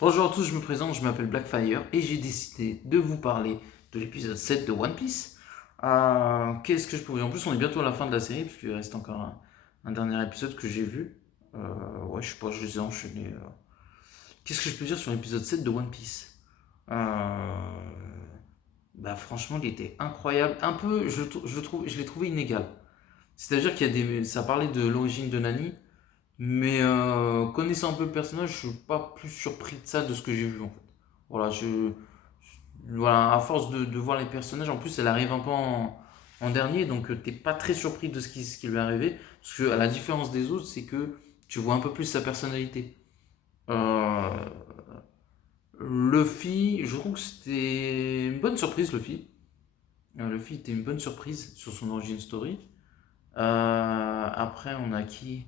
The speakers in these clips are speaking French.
Bonjour à tous, je me présente, je m'appelle Blackfire et j'ai décidé de vous parler de l'épisode 7 de One Piece. Qu'est-ce que je peux vous dire? En plus, on est bientôt à la fin de la série, puisqu'il reste encore un dernier épisode que j'ai vu. Ouais, je sais pas, je les ai enchaînés. Qu'est-ce que je peux dire sur l'épisode 7 de One Piece? Bah, franchement, il était incroyable. Un peu, je l'ai trouvé inégal. C'est-à-dire ça parlait de l'origine de Nani, mais connaissant un peu le personnage, je suis pas plus surpris de ça de ce que j'ai vu en fait. Voilà, voilà, à force de voir les personnages, en plus elle arrive un peu en dernier, donc t'es pas très surpris de ce qui lui est arrivé, parce que à la différence des autres, c'est que tu vois un peu plus sa personnalité. Euh, Luffy, je trouve que c'était une bonne surprise, Luffy. Luffy était une bonne surprise sur son origin story. Après, on a qui?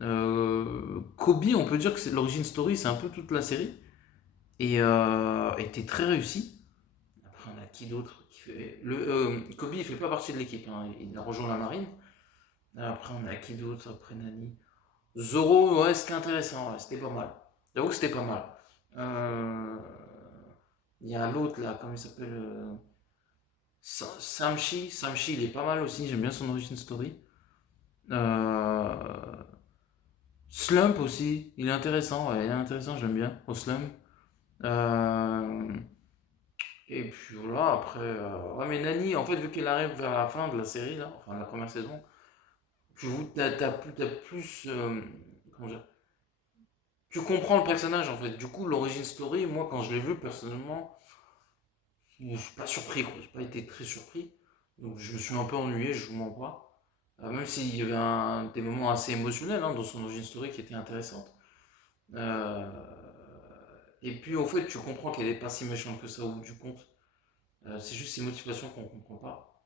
Kobe, on peut dire que c'est l'origin story, c'est un peu toute la série. Et était très réussi. Après, on a qui d'autre qui fait... Kobe, il fait pas partie de l'équipe, hein. Il a rejoint la marine. Après, on a qui d'autre après Nani? Zoro, ouais, c'était intéressant, ouais, c'était pas mal. J'avoue que c'était pas mal. Euh, Il y a l'autre là, comment il s'appelle Samchi. Samchi, il est pas mal aussi, j'aime bien son origin story. Euh, Slump aussi, il est intéressant, ouais, il est intéressant, j'aime bien, au Slump. Euh, et puis voilà, après. Ouais, mais Nani, en fait, vu qu'elle arrive vers la fin de la série, là, enfin de la première saison, t'as plus. Comment dire? Tu comprends le personnage, en fait. Du coup, l'origin story, moi, quand je l'ai vu, personnellement, je suis pas surpris, quoi. J'ai pas été très surpris. Donc, je me suis un peu ennuyé, je vous mens pas. Même s'il y avait des moments assez émotionnels hein, dans son origin story qui étaient intéressantes. Euh, et puis, au fait, tu comprends qu'elle est pas si méchante que ça au bout du compte. C'est juste ses motivations qu'on comprend pas.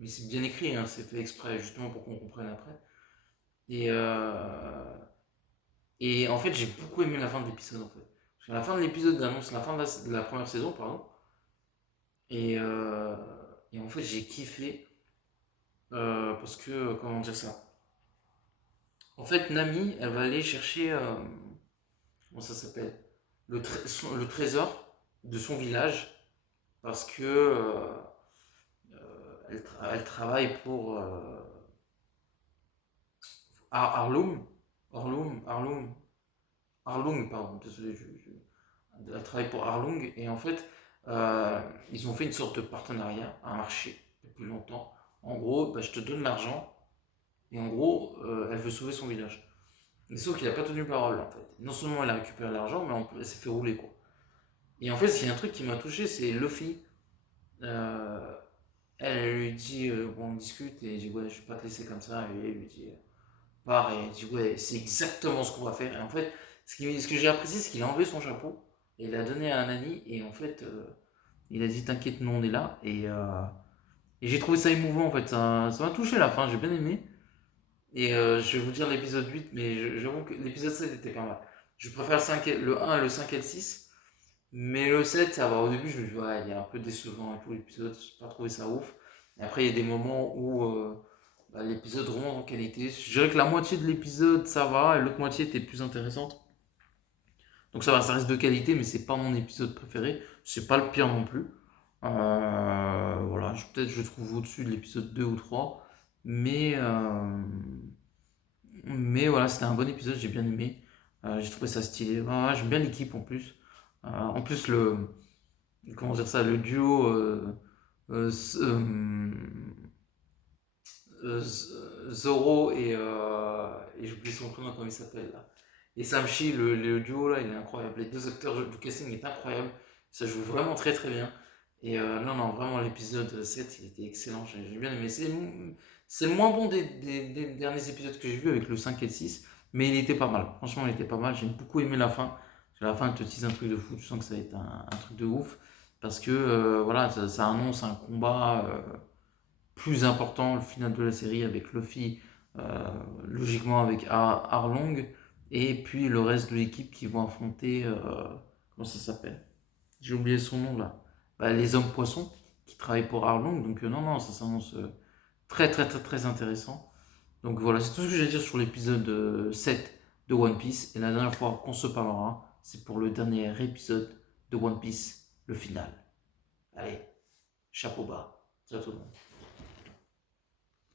Mais c'est bien écrit, hein, c'est fait exprès justement pour qu'on comprenne après. Et, et en fait, j'ai beaucoup aimé la fin de l'épisode en fait. Parce que la fin de l'épisode annonce la fin de la première saison, pardon. Et, euh, et en fait, j'ai kiffé parce que, comment dire ça? En fait, Nami, elle va aller chercher, comment ça s'appelle? Le trésor de son village parce que elle travaille pour Arlong. Arlong, pardon, désolé, elle travaille pour Arlong et en fait, ils ont fait une sorte de partenariat, un marché depuis longtemps. En gros, bah, je te donne l'argent et en gros, elle veut sauver son village. Mais sauf qu'il a pas tenu parole en fait. Non seulement elle a récupéré l'argent, mais elle s'est fait rouler quoi. Et en fait, il y a un truc qui m'a touché, c'est Luffy. Euh, Elle lui dit, bon, on discute et elle dit ouais, je vais pas te laisser comme ça. Et elle lui dit, part et elle dit ouais, c'est exactement ce qu'on va faire. Et en fait, ce que j'ai apprécié, c'est qu'il a enlevé son chapeau et il l'a donné à Anani et en fait, il a dit t'inquiète, nous on est là. Et j'ai trouvé ça émouvant en fait, ça m'a touché la fin, j'ai bien aimé. Et je vais vous dire l'épisode 8 mais j'avoue que l'épisode 7 était pas mal. Je préfère le 1, le 5 et le 6 mais le 7 ça va. Au début, je me dis, ouais, il est un peu décevant et tout l'épisode, j'ai pas trouvé ça ouf. Et après, il y a des moments où bah, l'épisode remonte en qualité. Je dirais que la moitié de l'épisode, ça va, et l'autre moitié était plus intéressante. Donc ça va, ça reste de qualité, mais c'est pas mon épisode préféré. C'est pas le pire non plus. Voilà, peut-être je le trouve au-dessus de l'épisode 2 ou 3. Mais, euh, mais voilà, c'était un bon épisode, j'ai bien aimé. J'ai trouvé ça stylé. Ouais, j'aime bien l'équipe en plus. En plus, comment dire ça, le duo euh, S- euh, Zoro et j'oublie son prénom, comment il s'appelle là. Et Samchi, le duo là, il est incroyable. Les deux acteurs du casting est incroyable. Ça joue vraiment très très bien. Et non, non, vraiment, l'épisode 7 il était excellent. J'ai bien aimé. C'est le moins bon des derniers épisodes que j'ai vu avec le 5 et le 6. Mais il était pas mal. Franchement, il était pas mal. J'ai beaucoup aimé la fin. Parce que la fin, elle te tease un truc de fou. Tu sens que ça va être un truc de ouf. Parce que voilà, ça annonce un combat plus important, le final de la série avec Luffy, euh, logiquement avec Arlong, et puis le reste de l'équipe qui vont affronter, comment ça s'appelle? J'ai oublié son nom là. Bah, les hommes poissons qui travaillent pour Arlong, donc non, non, ça s'annonce très très très très intéressant. Donc voilà, c'est tout ce que j'ai à dire sur l'épisode 7 de One Piece, et la dernière fois qu'on se parlera, c'est pour le dernier épisode de One Piece, le final. Allez, chapeau bas. Ciao tout le monde.